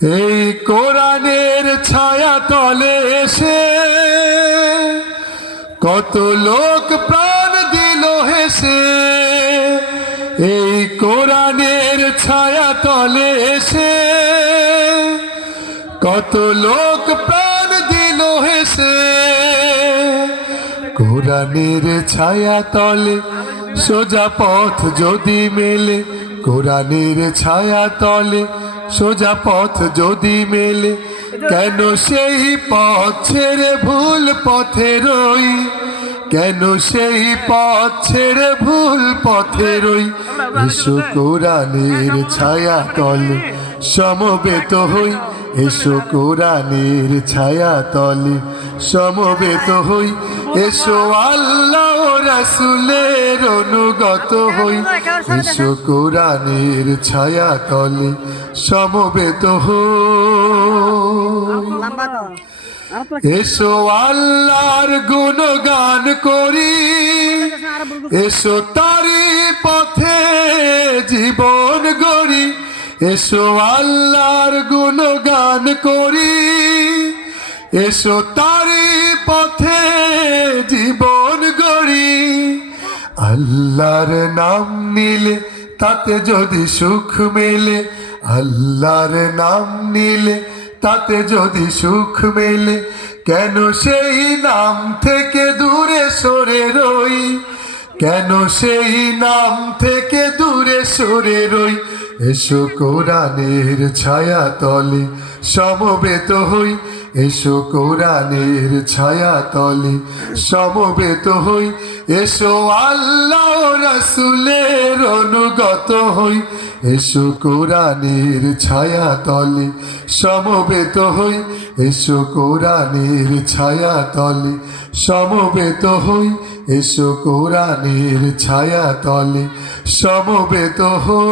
এই কোরআনের ছায়া তলে এসে কত লোক প্রাণ দিল হেসে। এই কোরআনের ছায়া তলে এসে কত লোক প্রাণ দিল হেসে। কোরআনের ছায়া তলে সোজা পথ যদি মেলে, কোরআনের ছায়া তলে সোজা পথ যদি মেলে, কেন সেই পথ ছেড়ে ভুল পথে রই? কেন সেই পথ ছেড়ে ভুল পথে রই? এসো কোরআনের ছায়া তলে সমবেত হই, এসো কোরআনের ছায়া তলে সমবেত হই। এসো আল্লাহ রাসূলের অনুগত হই, এসো কোরআনের ছায়া তলে সমবেত হই। এসো আল্লাহর গুণগান করি, এসো তারি পথে জীবন গড়ি। এসো আল্লাহর গুণগান করি, এসো তারি পথে জীবন গড়ি। আল্লাহর নাম নিলে তাতে যদি সুখ মেলে, আল্লাহর নাম নিলে তাতে যদি সুখ মেলে, কেন সেই নাম থেকে দূরে সরে রই? কেন সেই নাম থেকে দূরে সরে রই? এসো কোরআনের ছায়া তলে সমবেত হই, এসো কোরআনের ছায়া তলে সমবেত হই। এসো আল্লাহ রাসূলের অনুগত হই, এসো কোরআনের ছায়া তলে সমবেত হই। এসো কোরআনের ছায়া তলে সমবেত হই, এসো কোরআনের ছায়া তলে সমবেত হই।